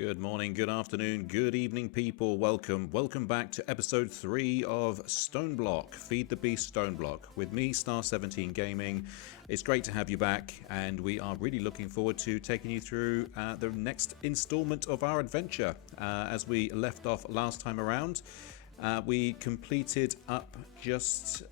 Good morning, good afternoon, good evening, people. Welcome back to episode 3 of StoneBlock, Feed the Beast StoneBlock, with me, Star17Gaming. It's great to have you back, and we are really looking forward to taking you through the next installment of our adventure. As we left off last time around, we completed up just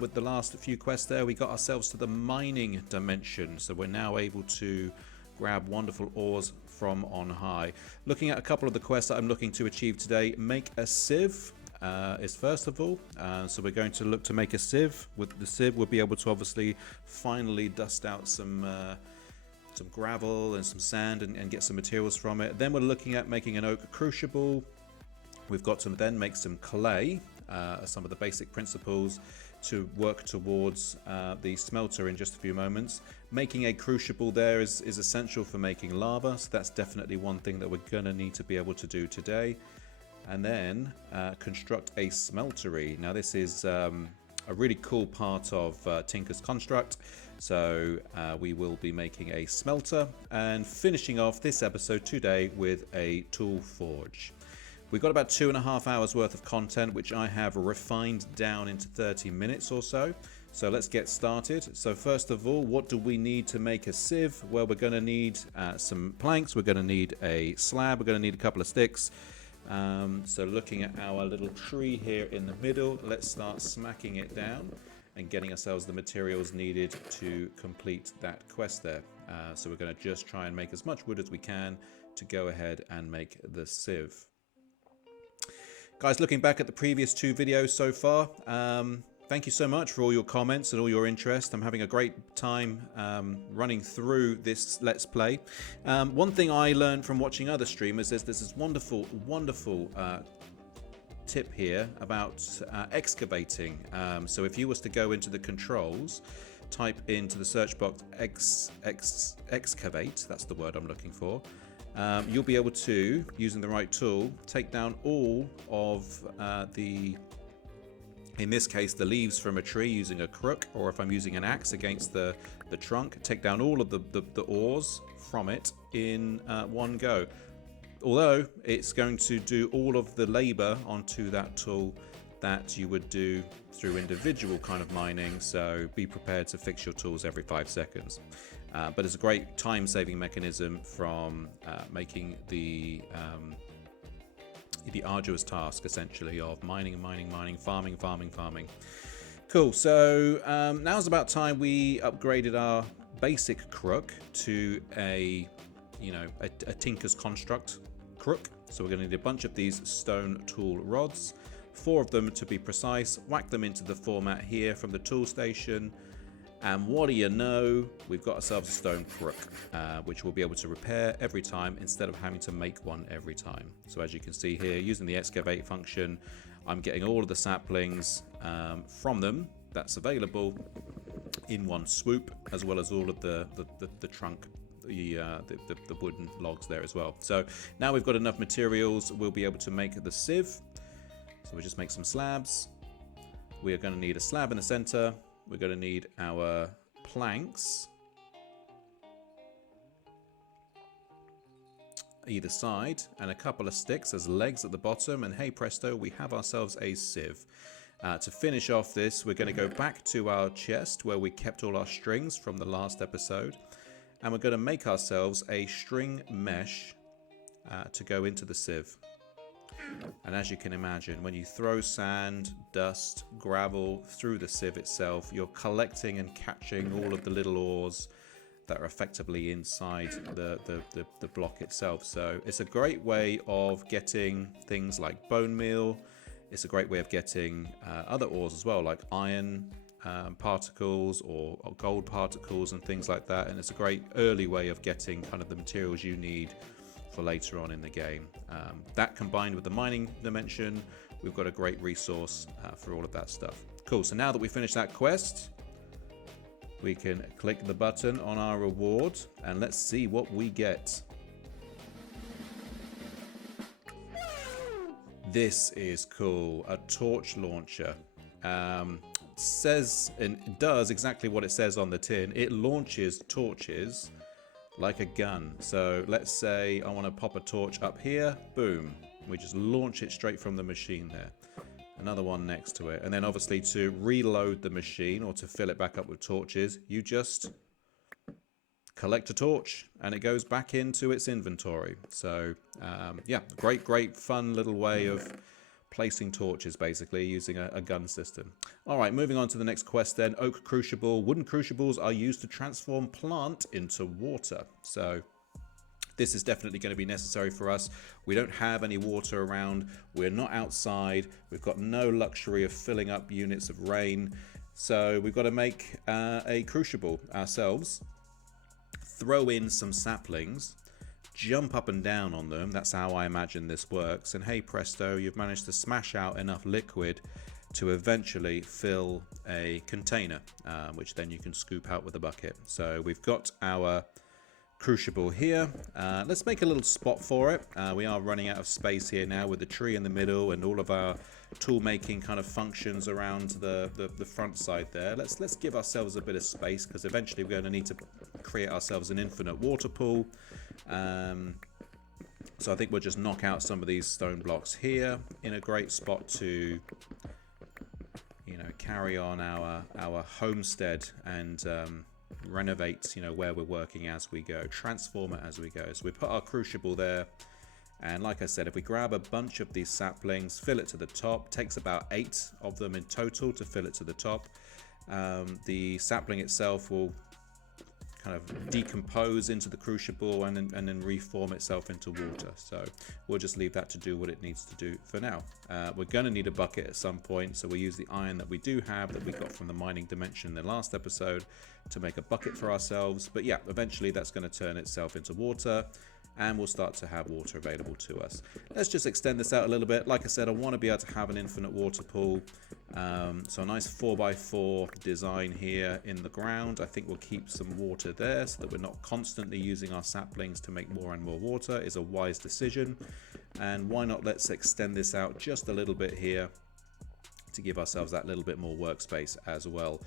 with the last few quests there. We got ourselves to the mining dimension, so we're now able to grab wonderful ores from on high. Looking at a couple of the quests that I'm looking to achieve today, make a sieve is first of all. So we're going to look to make a sieve. With the sieve, we'll be able to obviously finally dust out some gravel and some sand and get some materials from it. Then we're looking at making an oak crucible. We've got to then make some clay, some of the basic principles to work towards the smelter in just a few moments. Making a crucible there is essential for making lava, so that's definitely one thing that we're going to need to be able to do today. And then construct a smeltery. Now this is a really cool part of Tinker's construct, so we will be making a smelter and finishing off this episode today with a tool forge. We've got about 2.5 hours worth of content, which I have refined down into 30 minutes or so. So let's get started. So first of all, what do we need to make a sieve? Well, we're going to need some planks. We're going to need a slab. We're going to need a couple of sticks. So looking at our little tree here in the middle, let's start smacking it down and getting ourselves the materials needed to complete that quest there. So we're going to just try and make as much wood as we can to go ahead and make the sieve. Guys, looking back at the previous 2 videos so far, thank you so much for all your comments and all your interest. I'm having a great time running through this Let's Play. One thing I learned from watching other streamers is there's this wonderful tip here about excavating. So if you was to go into the controls, type into the search box excavate, that's the word I'm looking for. You'll be able to, using the right tool, take down all of in this case, the leaves from a tree using a crook, or if I'm using an axe against the trunk, take down all of the ores from it in one go. Although it's going to do all of the labor onto that tool that you would do through individual kind of mining, so be prepared to fix your tools every 5 seconds. But it's a great time-saving mechanism from making the arduous task, essentially, of mining, farming. Cool, so now's about time we upgraded our basic crook to a Tinker's Construct crook. So we're going to need a bunch of these stone tool rods, 4 of them to be precise, whack them into the format here from the tool station. And what do you know, we've got ourselves a stone crook, which we'll be able to repair every time instead of having to make one every time. So as you can see here, using the excavate function, I'm getting all of the saplings from them that's available in one swoop, as well as all of the trunk, the wooden logs there as well. So now we've got enough materials, we'll be able to make the sieve. So we'll just make some slabs. We are going to need a slab in the center. We're going to need our planks either side and a couple of sticks as legs at the bottom, and hey presto, we have ourselves a sieve. To finish off this, we're going to go back to our chest where we kept all our strings from the last episode, and we're going to make ourselves a string mesh to go into the sieve. And as you can imagine, when you throw sand, dust, gravel through the sieve itself, you're collecting and catching all of the little ores that are effectively inside the block itself. So it's a great way of getting things like bone meal. It's a great way of getting other ores as well, like iron particles or gold particles and things like that. And it's a great early way of getting kind of the materials you need for later on in the game. That combined with the mining dimension, we've got a great resource for all of that stuff. Cool, so now that we finished that quest, we can click the button on our reward and let's see what we get. This is cool, a torch launcher. Says and does exactly what it says on the tin. It launches torches like a gun. So let's say I want to pop a torch up here, boom. We just launch it straight from the machine there. Another one next to it. And then obviously to reload the machine or to fill it back up with torches, you just collect a torch and it goes back into its inventory. So yeah, great fun little way of placing torches basically using a gun system. All right, moving on to the next quest then. Oak crucible. Wooden crucibles are used to transform plant into water. So this is definitely going to be necessary for us. We don't have any water around. We're not outside. We've got no luxury of filling up units of rain. So we've got to make a crucible ourselves. Throw in some saplings. Jump up and down on them. That's how I imagine this works. And hey presto, you've managed to smash out enough liquid to eventually fill a container, which then you can scoop out with a bucket. So we've got our crucible here. Let's make a little spot for it. We are running out of space here now with the tree in the middle and all of our tool making kind of functions around the front side there. Let's give ourselves a bit of space because eventually we're going to need to create ourselves an infinite water pool. So I think we'll just knock out some of these stone blocks here in a great spot to, you know, carry on our homestead and renovate, you know, where we're working as we go, transform it as we go. So we put our crucible there, and like I said, if we grab a bunch of these saplings, fill it to the top, takes about 8 of them in total to fill it to the top. The sapling itself will kind of decompose into the crucible and then reform itself into water. So we'll just leave that to do what it needs to do for now. We're going to need a bucket at some point, so we'll use the iron that we do have that we got from the mining dimension in the last episode to make a bucket for ourselves. But yeah, eventually that's going to turn itself into water and we'll start to have water available to us. Let's just extend this out a little bit. Like I said, I want to be able to have an infinite water pool. So a nice 4x4 design here in the ground. I think we'll keep some water there so that we're not constantly using our saplings to make more and more water. Is a wise decision. And why not, let's extend this out just a little bit here to give ourselves that little bit more workspace as well.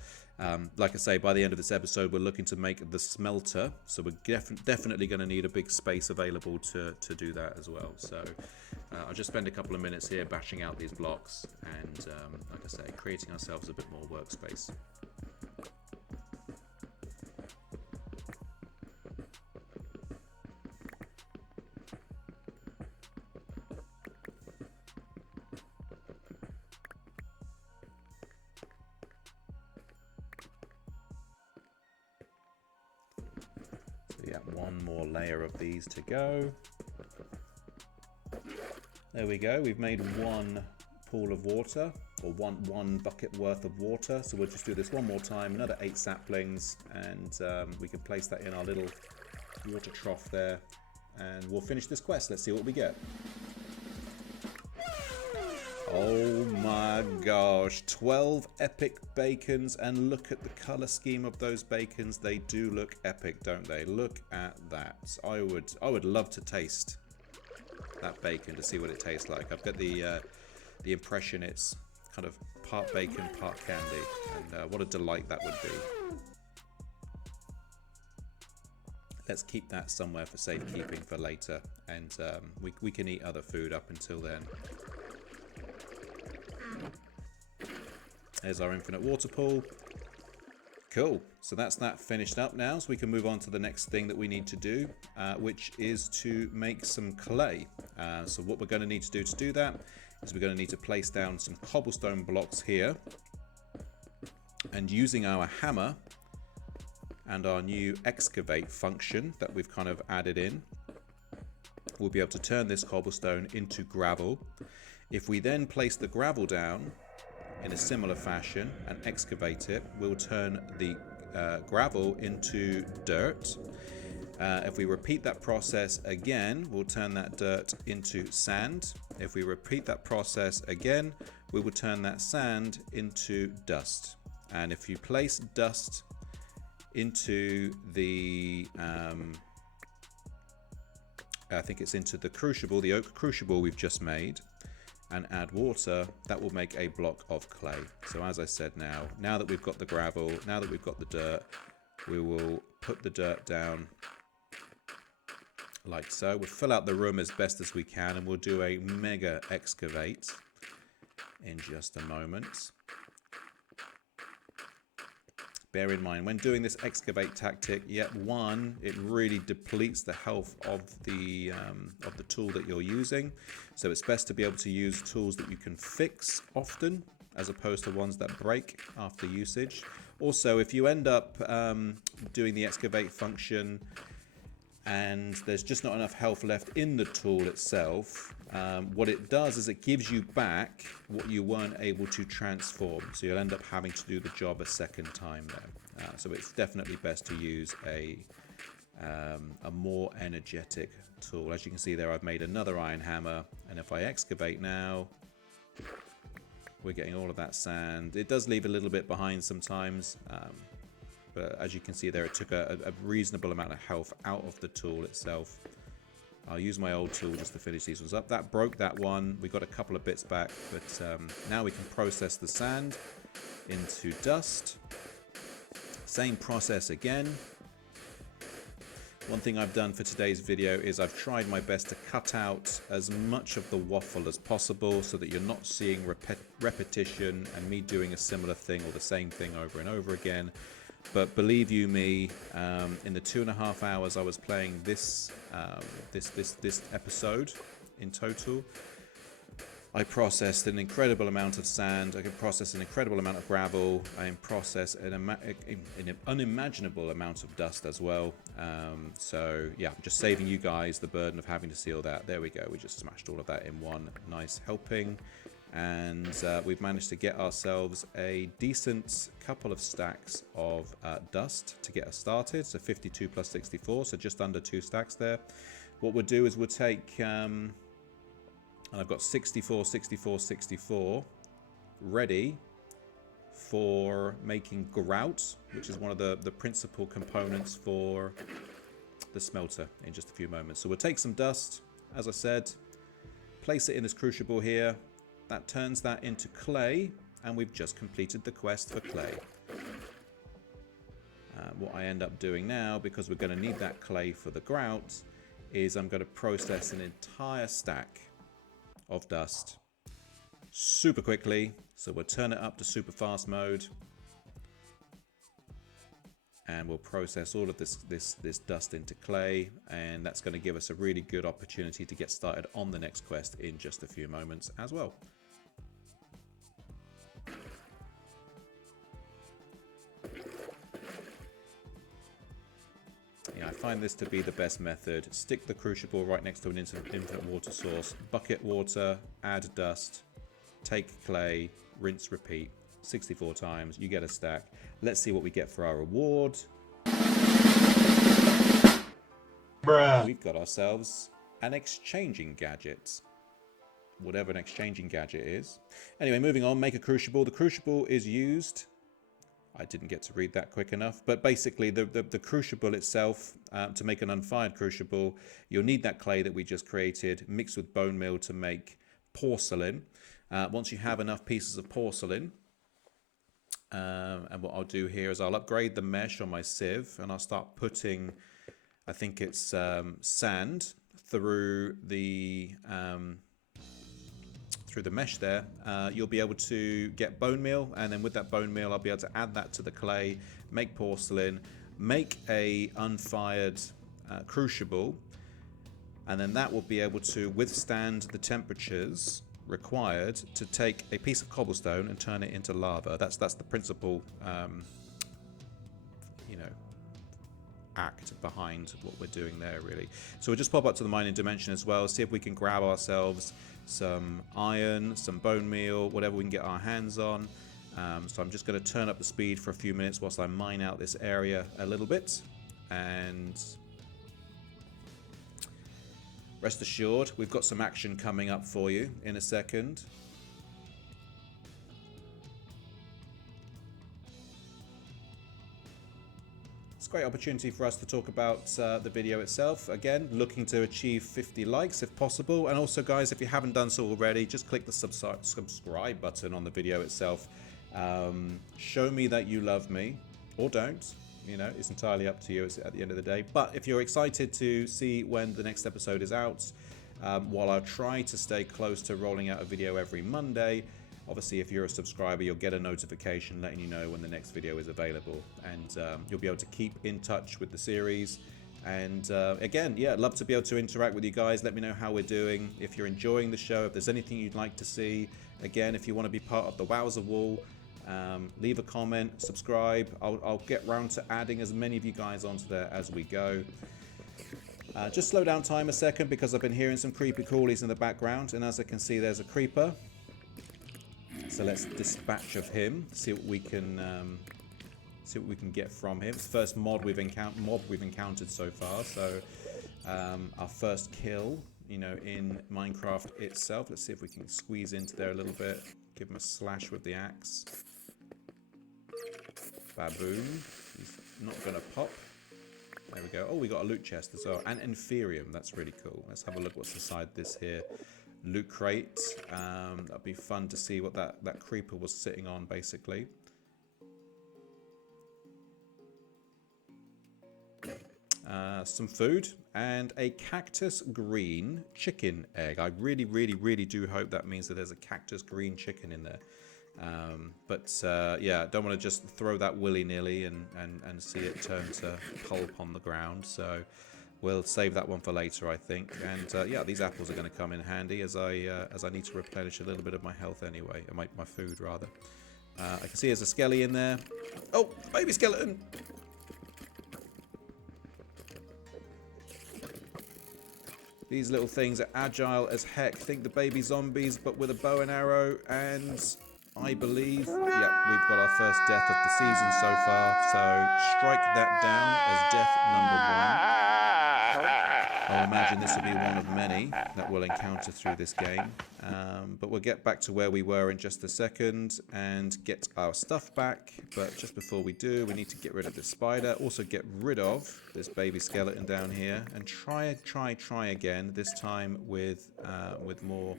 Like I say, by the end of this episode, we're looking to make the smelter, so we're definitely going to need a big space available to do that as well. So I'll just spend a couple of minutes here bashing out these blocks and, like I say, creating ourselves a bit more workspace. Yeah, one more layer of these to go. There we go. We've made one pool of water, or one bucket worth of water. So we'll just do this one more time, another 8 saplings, and we can place that in our little water trough there, and we'll finish this quest. Let's see what we get. Oh my gosh, 12 epic bacons, and look at the color scheme of those bacons. They do look epic, don't they? Look at that. I would love to taste that bacon to see what it tastes like. I've got the impression it's kind of part bacon, part candy, and what a delight that would be. Let's keep that somewhere for safekeeping for later, and we can eat other food up until then. There's our infinite water pool. Cool. So that's that finished up now. So we can move on to the next thing that we need to do, which is to make some clay. So what we're going to need to do that is we're going to need to place down some cobblestone blocks here. And using our hammer and our new excavate function that we've kind of added in, we'll be able to turn this cobblestone into gravel. If we then place the gravel down in a similar fashion and excavate it, we'll turn the gravel into dirt. If we repeat that process again, we'll turn that dirt into sand. If we repeat that process again, we will turn that sand into dust. And if you place dust into the I think it's into the crucible, the oak crucible we've just made, and add water, that will make a block of clay. So as I said, now that we've got the gravel, now that we've got the dirt, we will put the dirt down like so. We'll fill out the room as best as we can, and we'll do a mega excavate in just a moment. Bear in mind, when doing this excavate tactic, yet one, it really depletes the health of the tool that you're using. So it's best to be able to use tools that you can fix often, as opposed to ones that break after usage. Also, if you end up doing the excavate function and there's just not enough health left in the tool itself, what it does is it gives you back what you weren't able to transform. So you'll end up having to do the job a second time there. So it's definitely best to use a more energetic tool. As you can see there, I've made another iron hammer, and if I excavate now, we're getting all of that sand. It does leave a little bit behind sometimes, but as you can see there, it took a reasonable amount of health out of the tool itself. I'll use my old tool just to finish these ones up. That broke that one. We got a couple of bits back, but now we can process the sand into dust. Same process again. One thing I've done for today's video is I've tried my best to cut out as much of the waffle as possible so that you're not seeing repetition and me doing a similar thing or the same thing over and over again. But believe you me, in the 2.5 hours I was playing this episode in total, I processed an incredible amount of sand. I could process an incredible amount of gravel. I process an unimaginable amount of dust as well. So yeah, I'm just saving you guys the burden of having to see all that. There we go. We just smashed all of that in one nice helping. And we've managed to get ourselves a decent couple of stacks of dust to get us started. So 52 plus 64, so just under 2 stacks there. What we'll do is we'll take, and I've got 64, 64, 64 ready for making grout, which is one of the principal components for the smelter in just a few moments. So we'll take some dust, as I said, place it in this crucible here. That turns that into clay, and we've just completed the quest for clay. What I end up doing now, because we're going to need that clay for the grout, is I'm going to process an entire stack of dust super quickly. So we'll turn it up to super fast mode, and we'll process all of this dust into clay, and that's going to give us a really good opportunity to get started on the next quest in just a few moments as well. Yeah, I find this to be the best method. Stick the crucible right next to an infinite water source, bucket water, add dust, take clay, rinse, repeat 64 times. You get a stack. Let's see what we get for our reward. Bruh. We've got ourselves an exchanging gadget. Whatever an exchanging gadget is. Anyway, moving on, make a crucible. The crucible is used. I didn't get to read that quick enough, but basically the crucible itself, to make an unfired crucible, you'll need that clay that we just created mixed with bone meal to make porcelain. Once you have enough pieces of porcelain, and what I'll do here is I'll upgrade the mesh on my sieve, and I'll start putting, I think it's sand through the mesh there. You'll be able to get bone meal, and then with that bone meal I'll be able to add that to the clay, make porcelain, make a unfired crucible, and then that will be able to withstand the temperatures required to take a piece of cobblestone and turn it into lava. That's the principal act behind what we're doing there, really. So we'll just pop up to the mining dimension as well, see if we can grab ourselves some iron, some bone meal, whatever we can get our hands on. So I'm just going to turn up the speed for a few minutes whilst I mine out this area a little bit, and rest assured we've got some action coming up for you in a second. It's a great opportunity for us to talk about the video itself. Again, looking to achieve 50 likes if possible. And also, guys, if you haven't done so already, just click the subscribe button on the video itself. Show me that you love me, or don't. You know, it's entirely up to you at the end of the day. But if you're excited to see when the next episode is out, while I'll try to stay close to rolling out a video every Monday, obviously if you're a subscriber, you'll get a notification letting you know when the next video is available, and you'll be able to keep in touch with the series. And again, yeah, I'd love to be able to interact with you guys. Let me know how we're doing, if you're enjoying the show, if there's anything you'd like to see. Again, if you want to be part of the Wowzer Wall, leave a comment, subscribe. I'll get round to adding as many of you guys onto there as we go. Just slow down time a second because I've been hearing some creepy crawlies in the background, and as I can see, there's a creeper. So let's dispatch of him, see what we can get from him. It's the first mob we've encountered so far. So our first kill, you know, in Minecraft itself. Let's see if we can squeeze into there a little bit. Give him a slash with the axe. Baboon. He's not gonna pop. There we go. Oh, we got a loot chest as well, and Inferium. That's really cool. Let's have a look what's inside this here loot crate. That'd be fun to see what that creeper was sitting on, basically. Some food and a cactus green chicken egg. I really, really, really do hope that means that there's a cactus green chicken in there. Yeah, don't want to just throw that willy-nilly and see it turn to pulp on the ground. So we'll save that one for later, I think. And yeah, these apples are going to come in handy as I need to replenish a little bit of my health anyway, my food rather. I can see there's a skelly in there. Oh, baby skeleton! These little things are agile as heck. Think the baby zombies, but with a bow and arrow. And I believe, yeah, we've got our first death of the season so far. So strike that down as death number 1. I'll imagine this will be one of many that we'll encounter through this game. But we'll get back to where we were in just a second and get our stuff back. But just before we do, we need to get rid of this spider. Also get rid of this baby skeleton down here. And try again, this time with more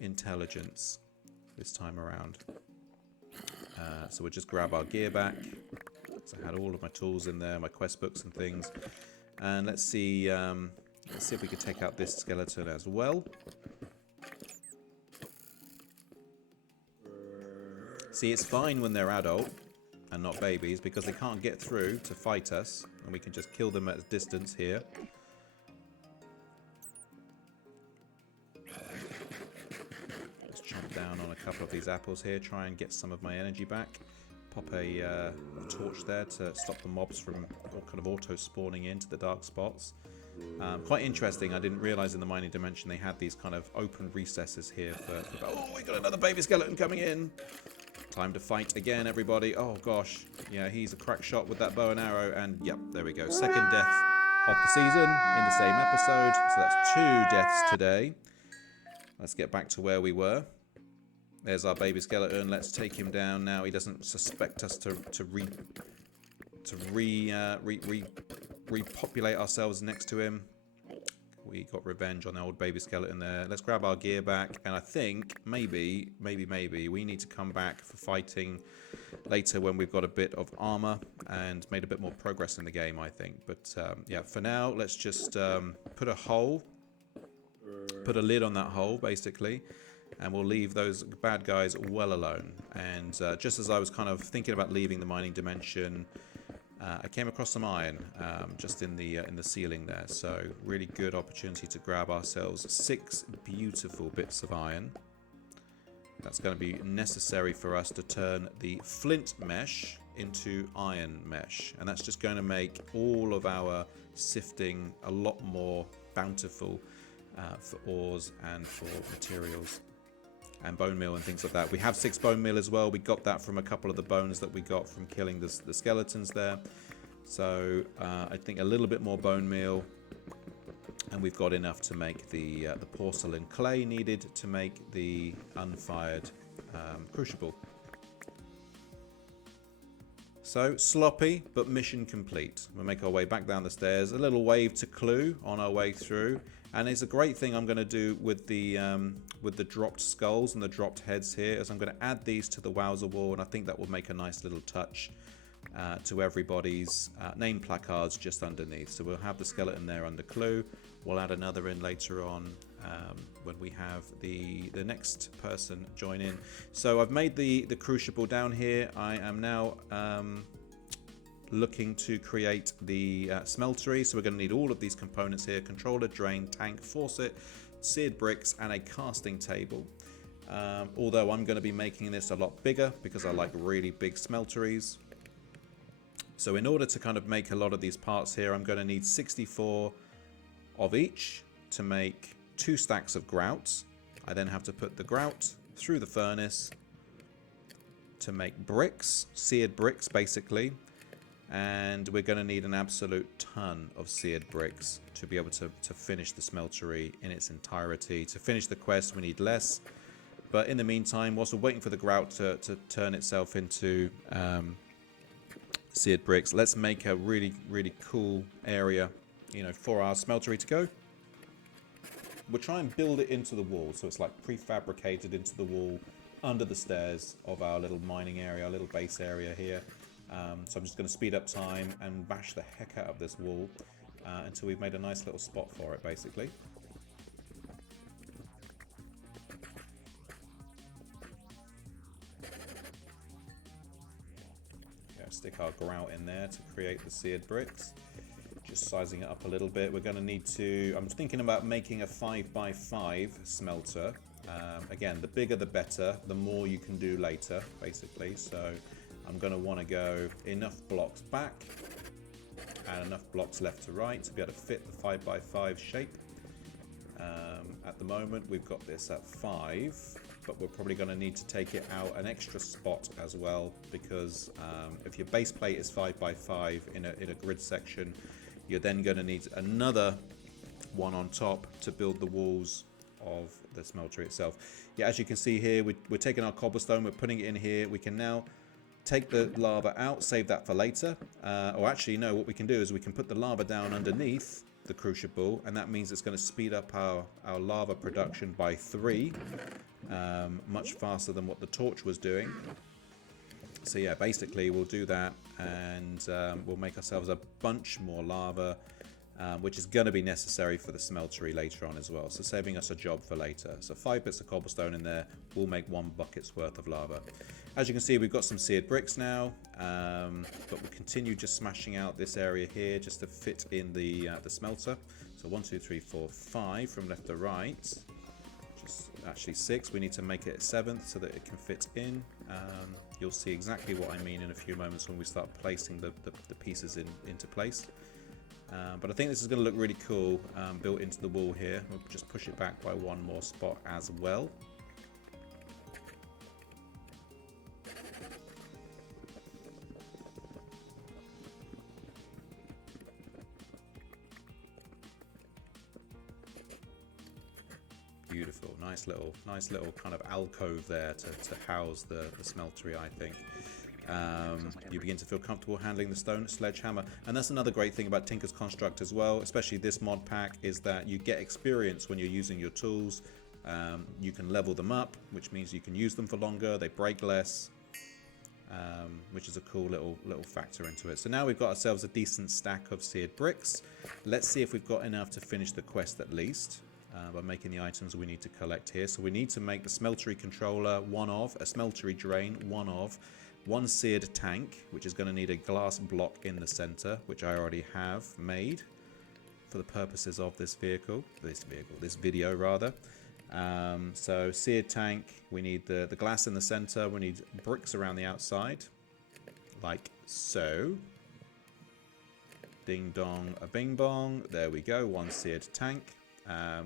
intelligence this time around. So we'll just grab our gear back. So I had all of my tools in there, my quest books and things. And let's see if we can take out this skeleton as well. See, it's fine when they're adult and not babies because they can't get through to fight us, and we can just kill them at a distance here. Let's chomp down on a couple of these apples here, try and get some of my energy back. Pop a torch there to stop the mobs from kind of auto-spawning into the dark spots. Quite interesting, I didn't realise in the mining dimension they had these kind of open recesses here for oh, we got another baby skeleton coming in! Time to fight again, everybody. Oh gosh, yeah, he's a crack shot with that bow and arrow, and yep, there we go. Second death of the season in the same episode, so that's 2 deaths today. Let's get back to where we were. There's our baby skeleton. Let's take him down now. He doesn't suspect us to repopulate ourselves next to him. We got revenge on the old baby skeleton there. Let's grab our gear back, and I think maybe we need to come back for fighting later when we've got a bit of armor and made a bit more progress in the game, I think. But yeah, for now, let's just put a lid on that hole, basically. And we'll leave those bad guys well alone. And just as I was kind of thinking about leaving the mining dimension, I came across some iron just in the ceiling there. So really good opportunity to grab ourselves 6 beautiful bits of iron. That's going to be necessary for us to turn the flint mesh into iron mesh. And that's just going to make all of our sifting a lot more bountiful for ores and for materials. And bone meal and things like that. We have 6 bone meal as well. We got that from a couple of the bones that we got from killing the skeletons there. So I think a little bit more bone meal, and we've got enough to make the porcelain clay needed to make the unfired crucible. So sloppy, but mission complete. We'll make our way back down the stairs. A little wave to Clue on our way through. And it's a great thing I'm going to do with the dropped skulls and the dropped heads here, is I'm going to add these to the Wowzer wall, and I think that will make a nice little touch to everybody's name placards just underneath. So we'll have the skeleton there under clue. We'll add another in later on when we have the next person join in. So I've made the crucible down here. I am now looking to create the smeltery. So we're going to need all of these components here: controller, drain, tank, faucet, seared bricks, and a casting table. Although I'm going to be making this a lot bigger because I like really big smelteries. So in order to kind of make a lot of these parts here, I'm going to need 64 of each to make 2 stacks of grout. I then have to put the grout through the furnace to make bricks, seared bricks basically. And we're going to need an absolute ton of seared bricks to be able to finish the smeltery in its entirety. To finish the quest we need less. But in the meantime, whilst we're waiting for the grout to turn itself into seared bricks, let's make a really, really cool area, you know, for our smeltery to go. We'll try and build it into the wall, so it's like prefabricated into the wall under the stairs of our little mining area, our little base area here. So I'm just going to speed up time and bash the heck out of this wall until we've made a nice little spot for it, basically. Stick our grout in there to create the seared bricks. Just sizing it up a little bit. We're going to need to... I'm thinking about making a 5x5 smelter. Again, the bigger the better, the more you can do later, basically. So I'm going to want to go enough blocks back and enough blocks left to right to be able to fit the 5x5 shape. At the moment, we've got this at 5. But we're probably going to need to take it out an extra spot as well, because if your base plate is 5x5 in a grid section, you're then going to need another one on top to build the walls of the smelter itself. Yeah, as you can see here, we're taking our cobblestone, we're putting it in here. We can now take the lava out, save that for later. Or actually, no, what we can do is we can put the lava down underneath the crucible, and that means it's going to speed up our lava production by 3. Much faster than what the torch was doing. So yeah, basically we'll do that, and we'll make ourselves a bunch more lava, which is going to be necessary for the smeltery later on as well, so saving us a job for later. So 5 bits of cobblestone in there will make 1 bucket's worth of lava. As you can see, we've got some seared bricks now, but we'll continue just smashing out this area here just to fit in the smelter. So 1, 2, 3, 4, 5 from left to right. Actually 6. We need to make it a 7th so that it can fit in. You'll see exactly what I mean in a few moments when we start placing the pieces into place. But I think this is going to look really cool built into the wall here. We'll just push it back by 1 more spot as well. Beautiful, nice little kind of alcove there to house the smeltery, I think. You begin to feel comfortable handling the stone sledgehammer, and that's another great thing about Tinker's Construct as well, especially this mod pack, is that you get experience when you're using your tools. You can level them up, which means you can use them for longer, they break less, which is a cool little factor into it. So now we've got ourselves a decent stack of seared bricks. Let's see if we've got enough to finish the quest at least. By making the items we need to collect here. So we need to make the smeltery controller 1 of, a smeltery drain 1 of, 1 seared tank, which is going to need a glass block in the center, which I already have made for the purposes of this video rather. So seared tank, we need the glass in the center, we need bricks around the outside, like so. Ding dong, a bing bong, there we go, 1 seared tank.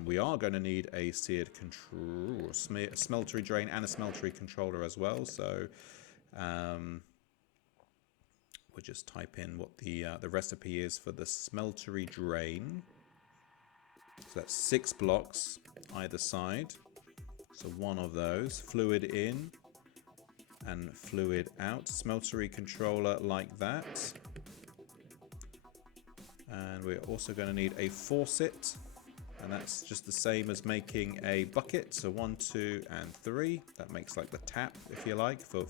We are going to need a seared smeltery drain and a smeltery controller as well. So we'll just type in what the recipe is for the smeltery drain. So that's 6 blocks either side. So 1 of those. Fluid in and fluid out. Smeltery controller like that. And we're also going to need a faucet. And that's just the same as making a bucket. So 1, 2, and 3. That makes like the tap, if you like, for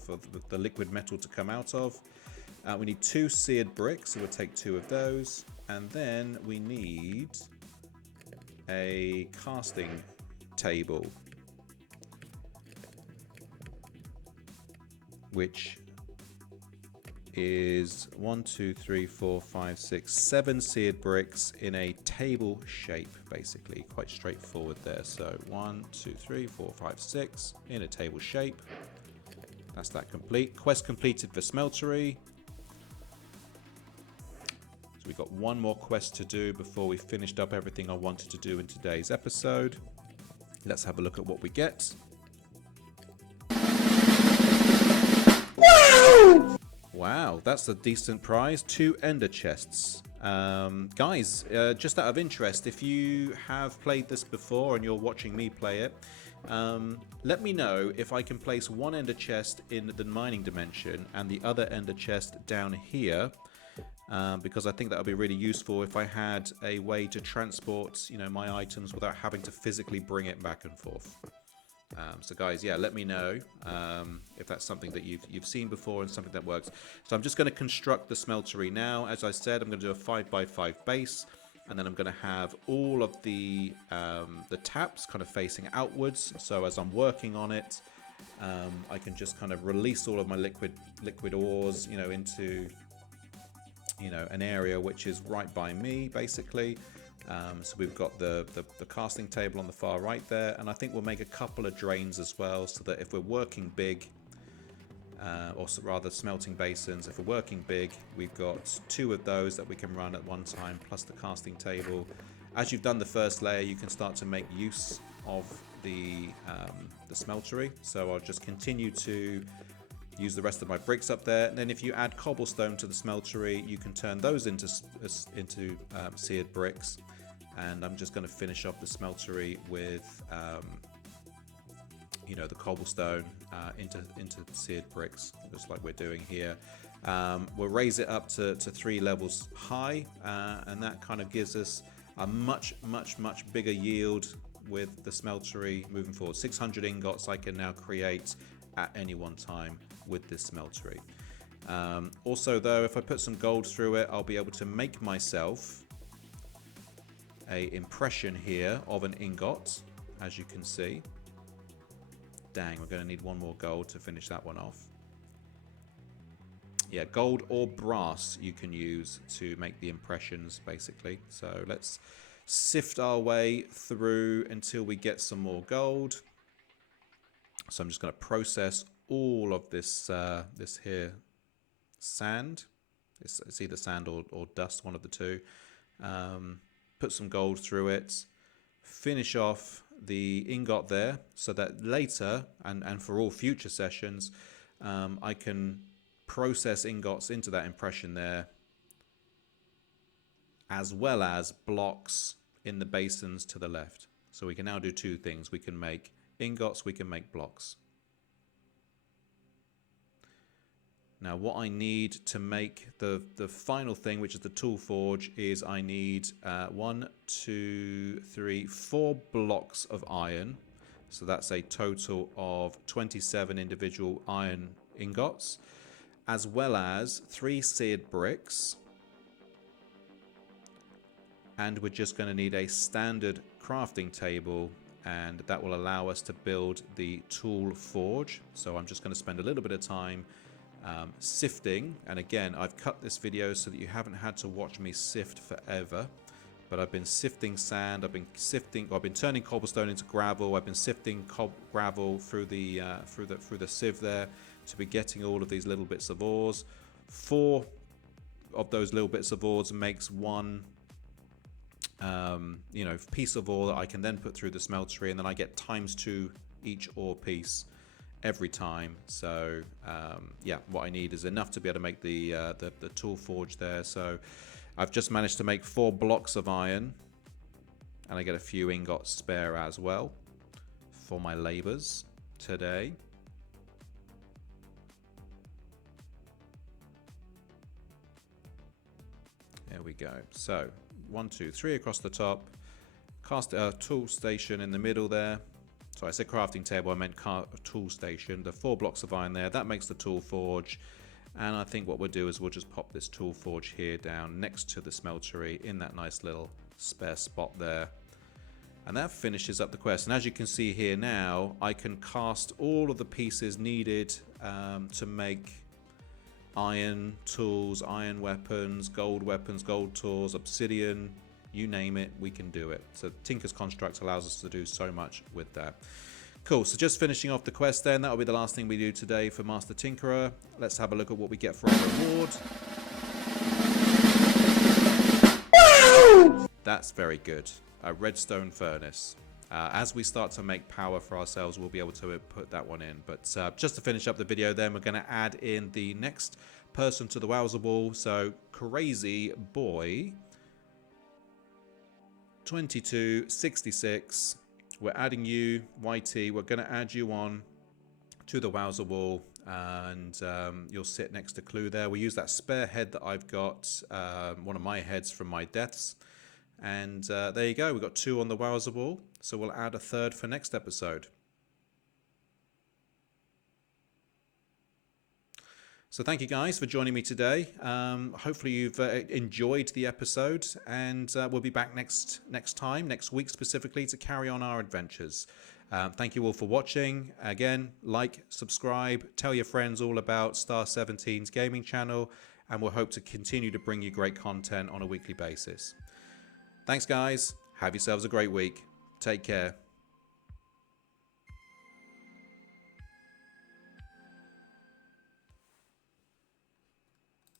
the liquid metal to come out of. We need 2 seared bricks, so we'll take 2 of those. And then we need a casting table, which is 1, 2, 3, 4, 5, 6, 7 seared bricks in a table shape, basically. Quite straightforward there. So 1, 2, 3, 4, 5, 6 in a table shape. That's that complete. Quest completed for Smeltery. So we've got one more quest to do before we finished up everything I wanted to do in today's episode. Let's have a look at what we get. Wow, that's a decent prize. 2 ender chests. Guys, just out of interest, if you have played this before and you're watching me play it, let me know if I can place 1 ender chest in the mining dimension and the other ender chest down here, because I think that would be really useful if I had a way to transport, you know, my items without having to physically bring it back and forth. So guys, yeah, let me know if that's something that you've seen before and something that works. So I'm just going to construct the smeltery now. As I said, I'm going to do a 5x5 base, and then I'm going to have all of the taps kind of facing outwards. So as I'm working on it, I can just kind of release all of my liquid ores, you know, into, you know, an area which is right by me, basically. So we've got the casting table on the far right there, and I think we'll make a couple of drains as well, so that if we're working big, or rather smelting basins, if we're working big, we've got 2 of those that we can run at one time, plus the casting table. As you've done the first layer, you can start to make use of the smeltery, so I'll just continue to use the rest of my bricks up there. And then if you add cobblestone to the smeltery, you can turn those into seared bricks. And I'm just going to finish off the smeltery with, you know, the cobblestone into seared bricks, just like we're doing here. We'll raise it up to 3 levels high, and that kind of gives us a much bigger yield with the smeltery moving forward. 600 ingots I can now create at any one time with this smeltery. Also though, if I put some gold through it, I'll be able to make myself a impression here of an ingot, as you can see. Dang, we're going to need 1 more gold to finish that one off. Yeah, gold or brass you can use to make the impressions, basically. So let's sift our way through until we get some more gold. So I'm just going to process all of this this here sand. It's either sand or dust, one of the two. Put some gold through it. Finish off the ingot there, so that later and for all future sessions, I can process ingots into that impression there, as well as blocks in the basins to the left. So we can now do 2 things. We can make ingots, we can make blocks. Now what I need to make the final thing, which is the tool forge, is I need 1, 2, 3, 4 blocks of iron. So that's a total of 27 individual iron ingots, as well as 3 seared bricks. And we're just going to need a standard crafting table, and that will allow us to build the tool forge. So I'm just going to spend a little bit of time sifting, and again, I've cut this video so that you haven't had to watch me sift forever, but I've been sifting sand, I've been turning cobblestone into gravel, I've been sifting gravel through the sieve there to be getting all of these little bits of ores. 4 of those little bits of ores makes 1 you know, piece of ore that I can then put through the smeltery, and then I get ×2 each ore piece every time. So yeah, what I need is enough to be able to make the tool forge there. So I've just managed to make 4 blocks of iron, and I get a few ingots spare as well for my labors today. There we go. So 1, 2, 3 across the top, cast a tool station in the middle there. So I said crafting table, I meant tool station. The 4 blocks of iron there, that makes the tool forge. And I think what we'll do is we'll just pop this tool forge here down next to the smeltery in that nice little spare spot there. And that finishes up the quest. And as you can see here now, I can cast all of the pieces needed to make iron tools, iron weapons, gold tools, obsidian, you name it, we can do it. So Tinker's Construct allows us to do so much with that. Cool, so just finishing off the quest then, that'll be the last thing we do today for Master Tinkerer. Let's have a look at what we get for our reward. That's very good. A redstone furnace. As we start to make power for ourselves, we'll be able to put that one in. But just to finish up the video then, we're going to add in the next person to the Wowzer wall. So Crazy Boy 2266. We're adding you, YT. We're going to add you on to the Wowzer wall, and you'll sit next to Clue there. We use that spare head that I've got, one of my heads from my deaths. And there you go. We've got 2 on the Wowzer wall, so we'll add a 3rd for next episode. So thank you guys for joining me today. Hopefully you've enjoyed the episode, and we'll be back next week specifically, to carry on our adventures. Thank you all for watching. Again, like, subscribe, tell your friends all about Star17's gaming channel, and we'll hope to continue to bring you great content on a weekly basis. Thanks guys. Have yourselves a great week. Take care.